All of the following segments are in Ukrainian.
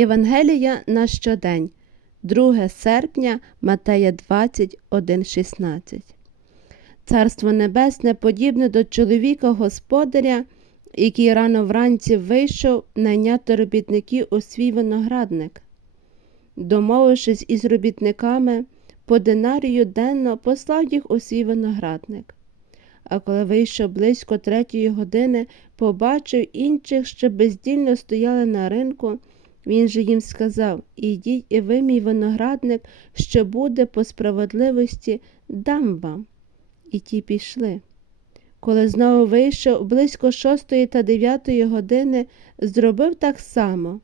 Євангелія на щодень, 2 серпня Матея 21.16 Царство Небесне подібне до чоловіка господаря, який рано вранці вийшов найняти робітників у свій виноградник. Домовившись із робітниками, по динарію денно послав їх у свій виноградник. А коли вийшов близько третьої години, побачив інших, що бездільно стояли на ринку. Він же їм сказав Ідіть і ви, мій виноградник, що буде по справедливості, дам вам. І ті пішли. Коли знову вийшов близько шостої та дев'ятої години, зробив так само.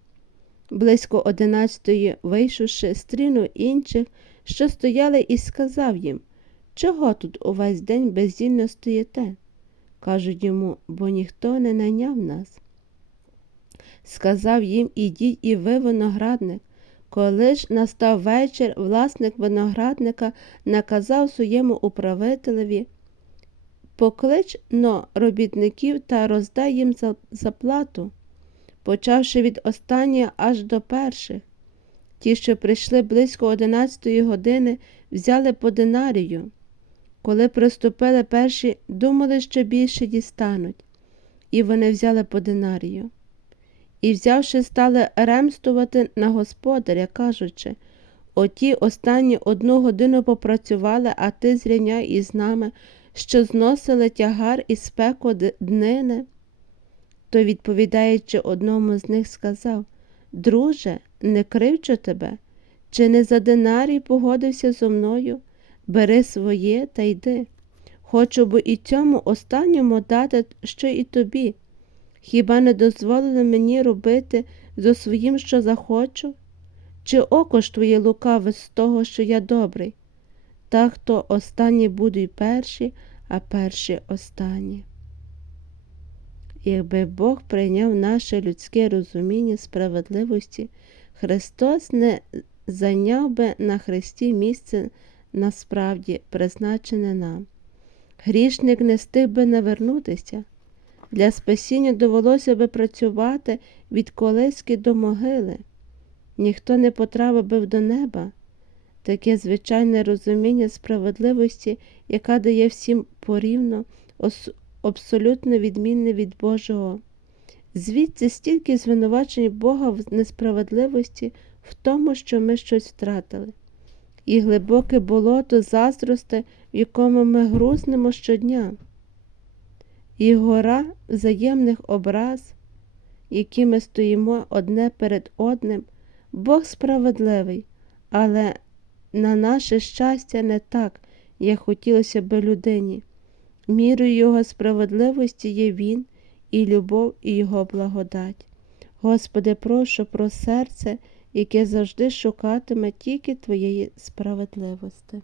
Близько одинадцятої, вийшовши, стрінув інших, що стояли, і сказав їм Чого тут увесь день бездільно стоїте? Кажуть йому, бо ніхто не найняв нас. Сказав їм Ідіть і ви, виноградник. Коли ж настав вечір, власник виноградника наказав своєму управителеві Поклич но робітників та роздай їм заплату, почавши від останніх аж до перших. Ті, що прийшли близько одинадцятої години, взяли по динарію. Коли приступили перші, думали, що більше дістануть, і вони взяли по динарію. І, взявши, стали ремствувати на господаря, кажучи Оті останні одну годину попрацювали, а ти зрівняй із нами, що зносили тягар і спеку днини. То, відповідаючи одному з них, сказав Друже, не кривчу тебе, чи не за динарій погодився зо мною? Бери своє та йди. Хочу бо і цьому останньому дати, що і тобі. Хіба не дозволили мені робити зо своїм, що захочу? Чи око ж твоє лукаве з того, що я добрий? Та хто останні будуть перші, а перші останні. Якби Бог прийняв наше людське розуміння справедливості, Христос не зайняв би на Христі місце насправді призначене нам. Грішник не стиг би навернутися. Для спасіння довелося би працювати від колиски до могили. Ніхто не потрапив би до неба. Таке звичайне розуміння справедливості, яка дає всім порівно, абсолютно відмінне від Божого. Звідси стільки звинувачень Бога в несправедливості в тому, що ми щось втратили, і глибоке болото заздрости, в якому ми грузнемо щодня і гора взаємних образ, які ми стоїмо одне перед одним, Бог справедливий, але на наше щастя не так, як хотілося би людині. Мірою Його справедливості є Він, і любов, і Його благодать. Господи, прошу про серце, яке завжди шукатиме тільки Твоєї справедливості.